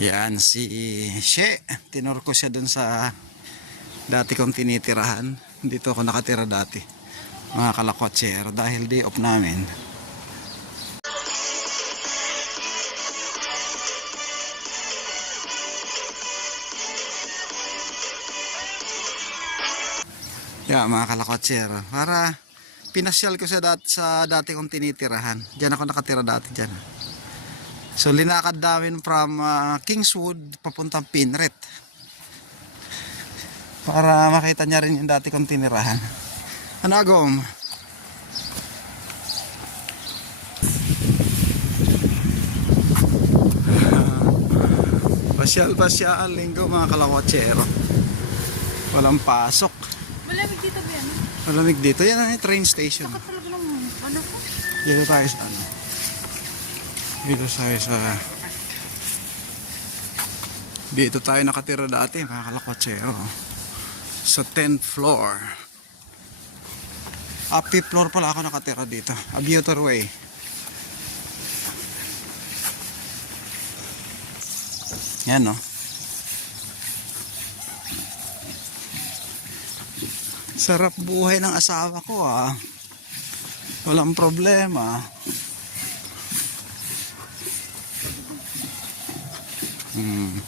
Yan, si She. Tinur ko siya dun sa dati kong tinitirahan. Dito ako nakatira dati. Mga kalakwatser dahil day off namin. Yeah, mga kalakwatser. Para pinasyal ko sa, dat sa dati kong tinitirahan. Diyan ako nakatira dati dyan. So linakad namin from uh, Kingswood papuntang Pinret. Para makita niya rin yung dati kong tinirahan. Ano agom? Pasyal pasyal linggo mga kalawatsero. Walang pasok. Malamig dito ba yan? Malamig dito. Yan ang train station. Saka talaga ng ano ko? Dito tayo sa ano. Dito tayo sa Dito tayo nakatira dati mga kalakotsero. Sa 10th floor. Ah, 5th floor pala ako nakatira dito. Abuter Way. Yan no. Sarap buhay ng asawa ko ah. Walang problema. Hmm.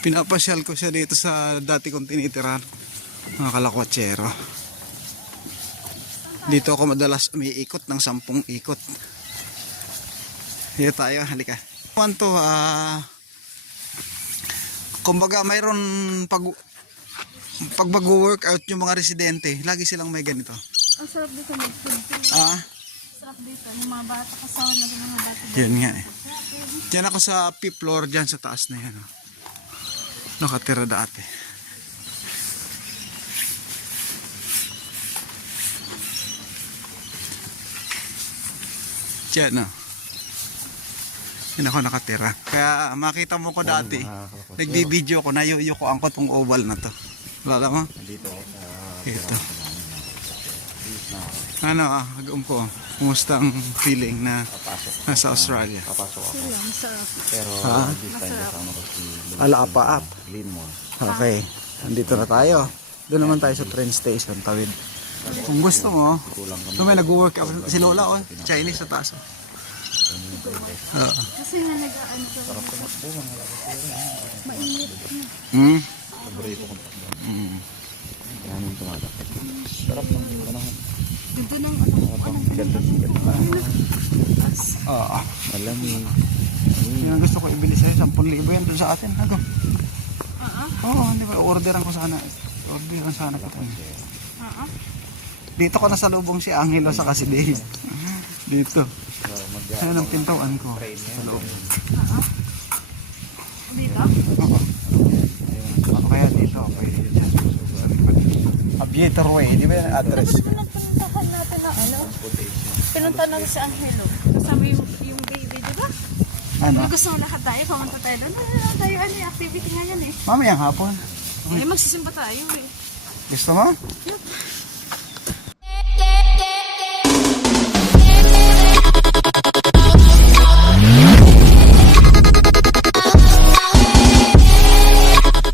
Pinapasyal ko siya dito sa dati kong tinitirahan. Mga kalakwatsero. Dito ako madalas umiikot ng sampung ikot. Dito tayo, halika. Want to, ah... kumbaga mayroon pag pag mag-workout yung mga residente, lagi silang may ganito. Ang sarap dito mag-food. Ah, Sarap dito. Yung mga bata kasawa na rin mga bata. Yan nga eh. Diyan ako sa fifth floor, dyan sa taas na yan. Oh. Nakatira dati. Diyan oh. Yan ako nakatira. Kaya makita mo ko dati, nagbibideo ko, nayuyo ko ang tong oval na to. Wala mo? Dito ako sa Ito. Ano ah, agum ko. Kumusta ang feeling na papasok. nasa Australia? Papasok ako. Masarap. Pero Ha? this time kasama ko si Alapaap. Linmore. Okay. Andito na tayo. Doon naman tayo sa train station, tawid. Kung gusto mo, Kulang kami. doon may nag-work out. Si Lola, oh. Chinese sa taas. oh. Oo. Kasi nga nag-ano ko. Mainit. Hmm? Paborito takbo. Hmm. Yan yung tumatak. Sarap ng Dito ng ano. Habang ganda. Oo. Malamig. Yun ang gusto ko ibili sa'yo. 10,000 yan doon sa atin. Hago. Oo. Oo, hindi ba? Orderan ko sana. Orderan sana ko. Oo. Dito ko na sa lubong si Angelo sa kasi Dave. Dito. Ayan ang pintuan ko. Sa loob. Dito? Oo. Ako kaya dito. Pwede dyan. Aviator Way. Di ba yung address? Pinuntahan natin na ano. Pinunta namin si Angelo. Kasama yung, yung baby, di ba? Ano? Gusto mo lahat tayo, pumunta tayo doon. Ano tayo, ano yung activity nga yan eh. Mamayang hapon. Eh, magsisimba tayo eh. Gusto mo? Yup.